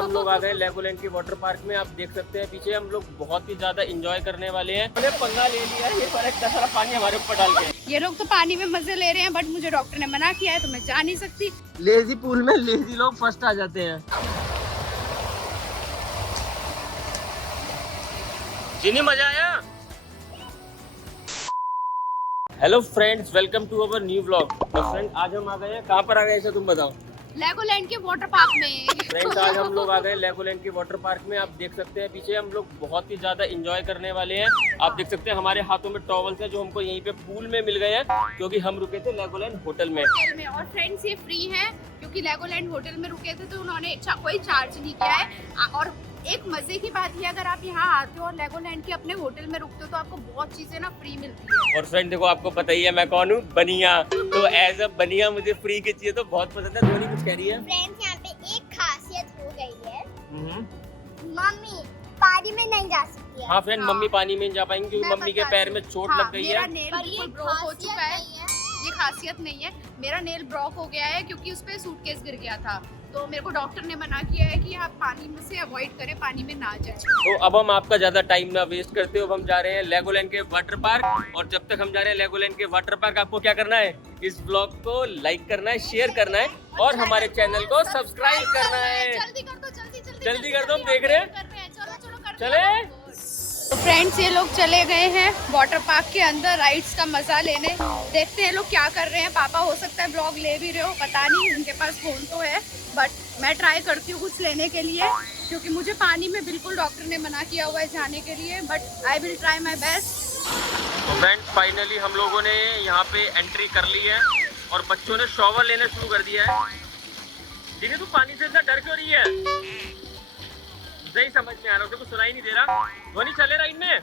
हम लोग आ गए लेगोलैंड के वाटर पार्क में। आप देख सकते हैं पीछे हम लोग बहुत ही ज्यादा एंजॉय करने वाले हैं। हमने पंगा ले लिया है, ये सारा पानी हमारे ऊपर डाल के। ये लोग तो पानी में मजे ले रहे हैं, बट मुझे डॉक्टर ने मना किया है तो मैं जा नहीं सकती। लेजी पूल में लेजी लोग फर्स्ट आ जाते हैं। जिन्हें मजा आया। Hello friends, welcome to our new vlog. तो फ्रेंड आज हम आ गए हैं, कहाँ पर आ गए ऐसा तुम बताओ। लेगोलैंड के वाटर पार्क में। फ्रेंड्स आज हम लोग आ गए लेगोलैंड के वाटर पार्क में। आप देख सकते हैं पीछे हम लोग बहुत ही ज्यादा एंजॉय करने वाले हैं। आप देख सकते हैं हमारे हाथों में टॉवल्स हैं जो हमको यहीं पे पूल में मिल गए हैं, क्योंकि हम रुके थे लेगोलैंड होटल में। और फ्रेंड्स ये फ्री है, क्योंकि लेगोलैंड होटल में रुके थे तो उन्होंने कोई चार्ज नहीं किया है। और एक मजे की बात है, अगर आप यहाँ आते हो और लेगोलैंड के अपने होटल में रुकते हो तो आपको बहुत चीजें ना फ्री मिलती है। और फ्रेंड देखो, आपको पता ही है मैं कौन हूँ, बनिया। तो एज अ बनिया मुझे फ्री की चीजें तो बहुत पसंद है। धोनी कुछ कह रही है। फ्रेंड्स यहाँ पे एक खासियत हो गई है, मम्मी पानी में नहीं जा सकती है। हाँ फ्रेंड, मम्मी पानी में नहीं जा पाएंगी क्योंकि मम्मी के पैर में चोट लग गई है। नेल बिल्कुल ब्रोक हो चुका है। ये खासियत नहीं है, मेरा नेल ब्रोक हो गया है क्योंकि उस पे सूटकेस गिर गया था। तो मेरे को डॉक्टर ने मना किया है कि आप पानी में से अवॉइड करें, पानी में ना जाएं। तो अब हम आपका ज्यादा टाइम ना वेस्ट करते हो, अब हम जा रहे हैं लेगोलैंड के वाटर पार्क। और जब तक हम जा रहे हैं लेगोलैंड के वाटर पार्क, आपको क्या करना है, इस ब्लॉग को लाइक करना है, शेयर करना है और हमारे चैनल को सब्सक्राइब करना है। जल्दी कर दो, जल्दी कर दो, हम देख रहे हैं। चलो चले। तो फ्रेंड्स ये लोग चले गए हैं वाटर पार्क के अंदर राइड्स का मजा लेने। देखते हैं लोग क्या कर रहे हैं। पापा हो सकता है ब्लॉग ले भी रहे हो, पता नहीं, उनके पास फोन तो है। बट मैं ट्राई करती हूँ कुछ लेने के लिए, क्योंकि मुझे पानी में बिल्कुल डॉक्टर ने मना किया हुआ है जाने के लिए। But I will try my best. तो फ्रेंड्स फाइनली हम लोगों ने यहाँ पे एंट्री कर ली है और बच्चों ने शॉवर लेना शुरू कर दिया है। दीदी तू पानी से इतना डर क्यों रही है? नहीं समझ में आ रहा, कुछ सुनाई नहीं दे रहा। ध्वनि चले राइड में,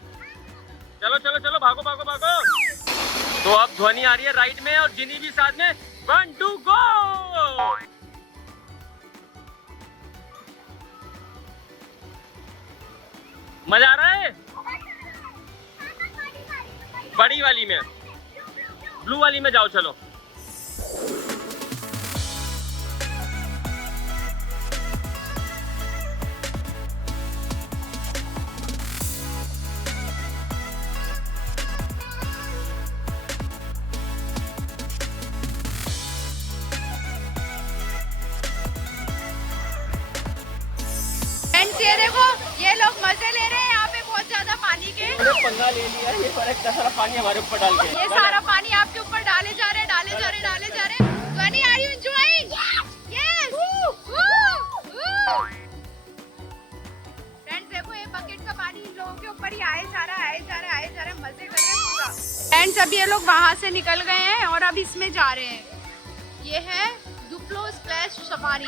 चलो चलो चलो, भागो भागो भागो। तो अब ध्वनि आ रही है राइड में और जिनी भी साथ में। 1 2 गो। मजा आ रहा है? बड़ी वाली में, ब्लू वाली में जाओ चलो। ये देखो, ये लोग मजे ले रहे हैं यहाँ पे बहुत ज्यादा पानी के। पंगा ले लिया है, ये सारा पानी हमारे ऊपर डाल के। ये सारा पानी आपके ऊपर डाले जा रहे हैं, डाले जा रहे हैं, डाले जा रहे हैं। Dhvani, are you enjoying? Yes. Friends देखो, ये बकेट का पानी इन लोगों के ऊपर ही आए जा रहा है, आए जा रहा है, आए जा रहा है, मजे कर रहे हैं पूरा। फ्रेंड्स अभी ये लोग वहाँ से निकल गए हैं और अब इसमें जा रहे हैं। ये है Duplo splash safari.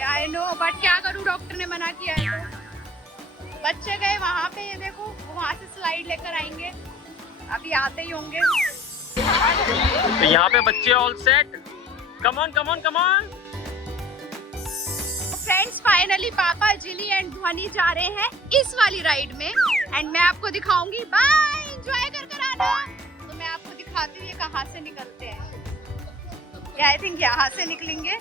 I know, but क्या करूँ, डॉक्टर ने मना किया है। तो बच्चे गए वहाँ पे, ये देखो वहाँ से स्लाइड लेकर आएंगे, अभी आते ही होंगे। तो यहाँ पे बच्चे all set. Come on come on come on. Friends finally पापा, जिनी एंड ध्वनि जा रहे हैं इस वाली राइड में, एंड मैं आपको दिखाऊंगी। बाय, एंजॉय कर कर आना। तो मैं आपको दिखाती हूँ ये कहाँ से निकलते हैं। आई थिंक यहाँ से निकलेंगे।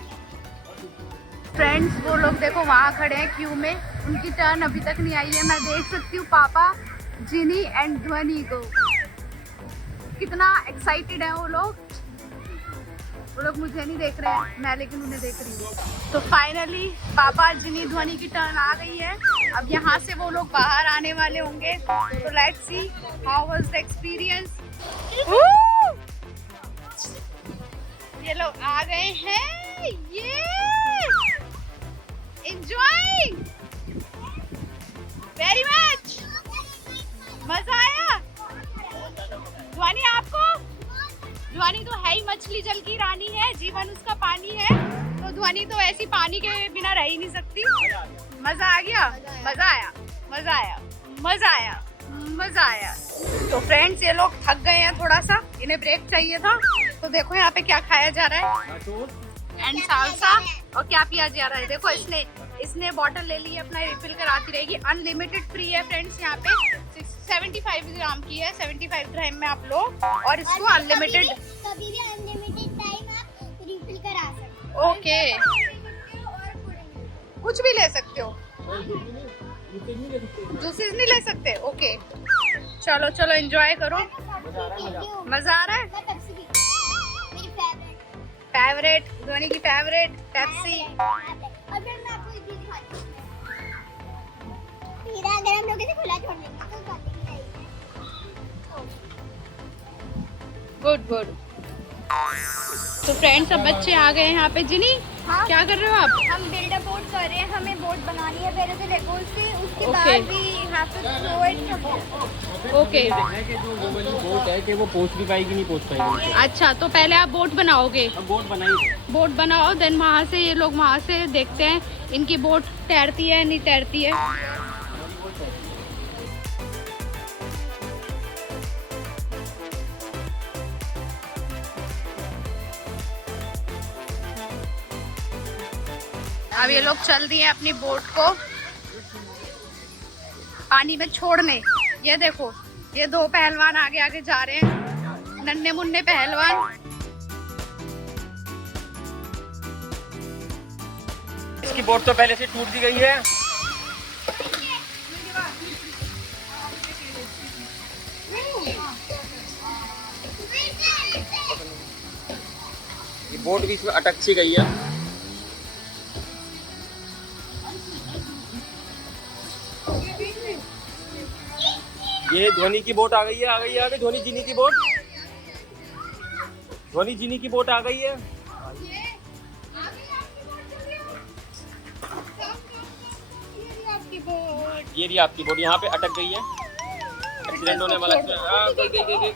फ्रेंड्स वो लोग देखो वहाँ खड़े हैं क्यू में, उनकी टर्न अभी तक नहीं आई है। मैं देख सकती हूँ पापा, जिनी एंड ध्वनि को, कितना एक्साइटेड है वो लोग। मुझे नहीं देख रहे हैं, मैं लेकिन उन्हें देख रही हूँ। तो फाइनली पापा, जिनी, ध्वनि की टर्न आ गई है। अब यहाँ से वो लोग बाहर आने वाले होंगे। तो let's see how was the experience. ये लोग आ गए हैं, ये एंजॉयिंग वेरी मच। मजा आया? ध्वनि आपको? ध्वनि तो है ही मछली जल की रानी है, जीवन उसका पानी है। तो ध्वनि तो ऐसी पानी के बिना रह ही नहीं सकती। मजा आ गया? मजा आया, मजा आया, मजा आया, मजा आया। तो फ्रेंड्स ये लोग थक गए हैं थोड़ा सा, इन्हें ब्रेक चाहिए था। तो देखो यहाँ पे क्या खाया जा रहा है, एंड सालसा, और क्या पिया जा रहा है। देखो इसने बॉटल ले ली है, अपना रिफिल कराती रहेगी। अनलिमिटेड फ्री है फ्रेंड्स यहाँ पे। 75 ग्राम की है, 75 ग्राम में आप लो, और इसको अनलिमिटेड कभी भी अनलिमिटेड टाइम आप रिफिल करा खा सकते हो। ओके, और पूरी कुछ भी ले सकते हो, जूसेस नहीं ले सकते। ओके, चलो चलो एंजॉय करो। मजा आ रहा है। मैं पेप्सी पी मेरी फेवरेट फेवरेट, धोनी की फेवरेट पेप्सी। और फिर मैं आपको एक चीज दिखाती हूँ। हीरा अगर हम लोग इसे खुला छोड़ देंगे तो बातें नहीं आएगी। Good good. तो फ्रेंड्स, अब बच्चे आ गए हैं यहाँ पे। जिनी, हाँ? क्या कर रहे हो आप? हम बिल्डर बोट कर रहे हैं, हमें बोट बनानी है पहले से लेगो से, उसके Okay. बाद भी have to throw it. Okay, है कि जो वो वाली बोट है कि वो पहुंच भी पाएगी नहीं पहुंच पाएगी। अच्छा, तो पहले आप बोट बनाओगे। अब बोट बनाई बोट बनाओ, देन वहाँ से ये लोग वहाँ से देखते हैं इनकी बोट तैरती है नहीं तैरती है। अब ये लोग चल दिए अपनी बोट को पानी में छोड़ने। ये देखो, ये दो पहलवान आगे आगे जा रहे हैं, नन्हे मुन्ने पहलवान। इसकी बोट तो पहले से टूट दी गई है। ये बोट भी इसमें अटक सी गई है। ये ध्वनि की बोट आ गई है, आ गई है, आ गई ध्वनि जीनी की बोट। ध्वनि जीनी की बोट आ गई है। ये रही आपकी बोट, यहाँ पे अटक गई है। एक्सीडेंट होने वाला है। गई।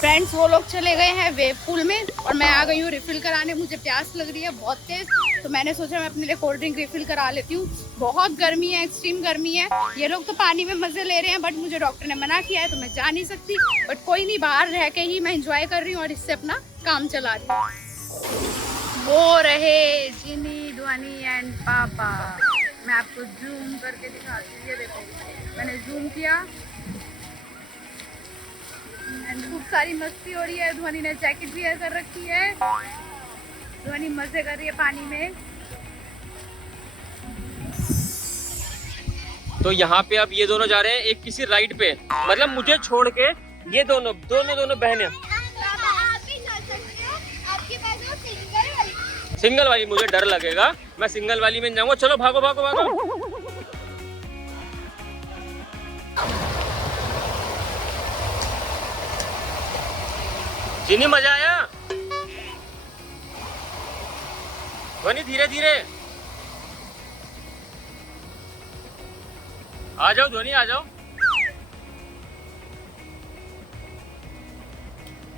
फ्रेंड्स, वो लोग चले गए हैं वेव पूल में और मैं आ गई हूँ रिफिल कराने। मुझे प्यास लग रही है बहुत तेज, तो मैंने सोचा मैं अपने लिए कोल्ड ड्रिंक रिफिल करा लेती हूँ। बहुत गर्मी है, एक्सट्रीम गर्मी है। ये लोग तो पानी में मजे ले रहे हैं, बट मुझे डॉक्टर ने मना किया है तो मैं जा नहीं सकती। बट कोई नहीं, बाहर रह के ही मैं एंजॉय कर रही हूँ और इससे अपना काम चला रही हूँ। वो रहे जिनी, ध्वनि एंड पापा। मैं आपको जूम करके दिखाती हूँ। ये देखो, मैंने जूम किया एंड खूब सारी मस्ती हो रही है। ध्वनि ने जैकेट भी ऐसा रखी है। ध्वनि मजे कर रही है पानी में। तो यहाँ पे अब ये दोनों जा रहे हैं एक किसी राइड पे, मतलब मुझे छोड़ के ये दोनों बहनें। आप भी जा सकते हो, आपके पास वो सिंगल वाली। सिंगल वाली मुझे डर लगेगा, मैं सिंगल वाली में जाऊंगा। चलो भागो भागो भागो। जिनी, मजा आया? ध्वनि धीरे धीरे आ जाओ, ध्वनि आ जाओ।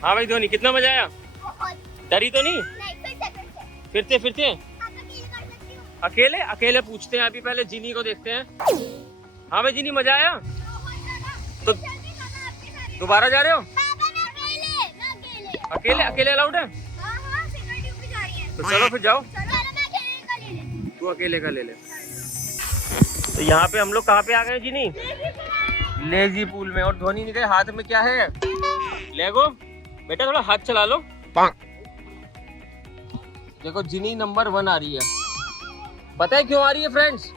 हाँ भाई ध्वनि, कितना मजा आया? डरी तो नहीं? फिरते फिरते अकेले अकेले पूछते हैं अभी, पहले जिनी को देखते हैं। हाँ भाई जिनी, मजा आया? तो दोबारा जा रहे हो? अकेले अकेले अलाउड है? तो चलो फिर जाओ, तू अकेले का ले ले। तो यहाँ पे हम लोग कहाँ पे आ गए जिनी? लेजी पूल में। और ध्वनि के हाथ में क्या है? लेगो। बेटा थोड़ा हाथ चला लो। देखो जिनी नंबर 1 आ रही है। पता है क्यों आ रही है फ्रेंड्स?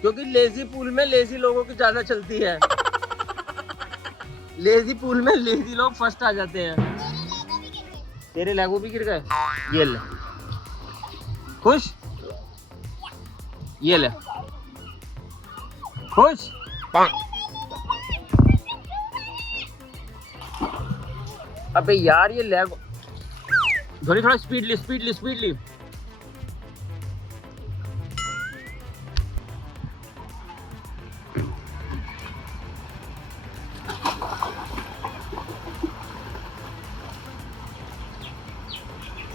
क्योंकि लेजी पूल में लेजी लोगों की ज्यादा चलती है। लेजी पूल में लेजी लोग फर्स्ट आ जाते हैं। तेरे लेगो भी गिर गए? ये ले, खुश? ये ले, खुश? अबे यार ये लेगो। ध्वनि थोड़ा स्पीडली स्पीडली स्पीडली।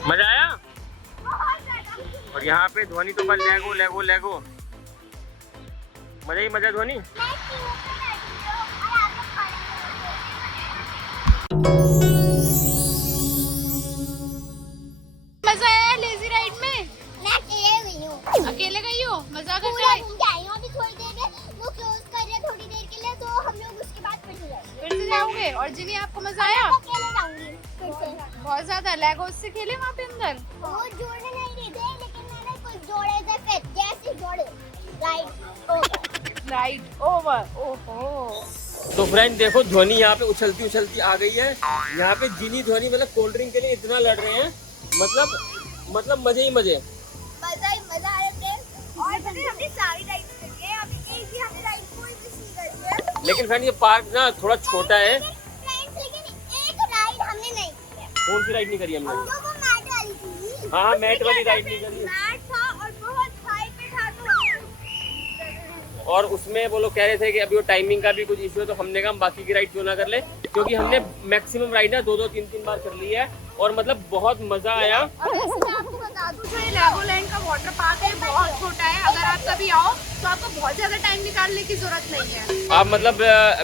मजा आया? और यहाँ पे ध्वनि तो बस लेगो लेगो लेगो। मजा ही मजा ध्वनि। मजा आया लेजी राइड में? मैं अकेले गई हूँ। अकेले गई हो? मजा कर पूरा घूम के आई हूँ। अभी थोड़ी देर में वो क्लोज कर रहे हैं थोड़ी देर के लिए, तो हम लोग उसके बाद फिर से जाएंगे। फिर से जाओगे? और जिनी, आपको मजा आया? अकेले जाऊंगी फिर से। बहुत ज्यादा लेगो से खेले वहाँ पे अंदर। वो जोड़े नहीं थे लेकिन मैंने कुछ जोड़े थे, फिर जैसे जोड़े राइट ओवर। ओहो। तो फ्रेंड देखो ध्वनि यहाँ पे उछलती उछलती आ गई है। यहाँ पे जिनी ध्वनि मतलब कोल्ड ड्रिंक के लिए इतना लड़ रहे हैं, मतलब मजे ही मजे। मजा आ रहा है। और हमने सारी राइड करी है, अभी एक भी हमने राइड कोई मिस नहीं करी है। लेकिन फ्रेंड ये पार्क ना थोड़ा छोटा है। फ्रेंड्स लेकिन एक राइड हमने नहीं की है। कौन सी राइड नहीं करी हमने? जो वो मैट वाली थी। हाँ मैट वाली राइड नहीं करी। मैट था और बहुत हाई पे था तो। और उसमें वो लोग कह रहे थे कि अभी वो टाइमिंग का भी कुछ इशू है, तो हमने कहा बाकी की राइड क्यों ना कर ले, क्योंकि हमने मैक्सिमम राइड ना 2-2, 3-3 बार कर ली है और मतलब बहुत मजा आया। और वैसे मैं आपको बता दूं जो ये लेगोलैंड का वाटर पार्क है बहुत छोटा है। अगर आप कभी आओ तो आपको बहुत ज्यादा टाइम निकालने की जरूरत नहीं है। आप मतलब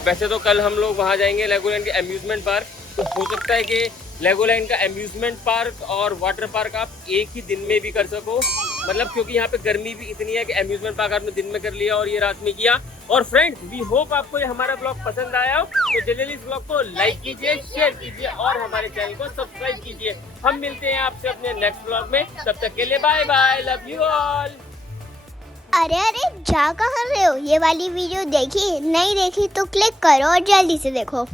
वैसे तो कल हम लोग वहाँ जाएंगे लेगोलैंड के अम्यूजमेंट पार्क, तो हो सकता है कि लेगोलैंड का अम्यूजमेंट पार्क और वाटर पार्क आप एक ही दिन में भी कर सको, मतलब क्योंकि यहाँ पे गर्मी भी इतनी है कि अम्यूजमेंट पार्क आपने दिन में कर लिया और ये रात में किया। और फ्रेंड्स वी होप आपको ये हमारा ब्लॉग पसंद आया हो, तो जल्दी इस ब्लॉग को लाइक कीजिए, शेयर कीजिए और हमारे चैनल को सब्सक्राइब कीजिए। हम मिलते हैं आपसे अपने नेक्स्ट ब्लॉग में, तब तक के लिए bye bye, love you all. अरे जा कहाँ रहे हो? ये वाली वीडियो देखी नहीं देखी तो क्लिक करो और जल्दी से देखो।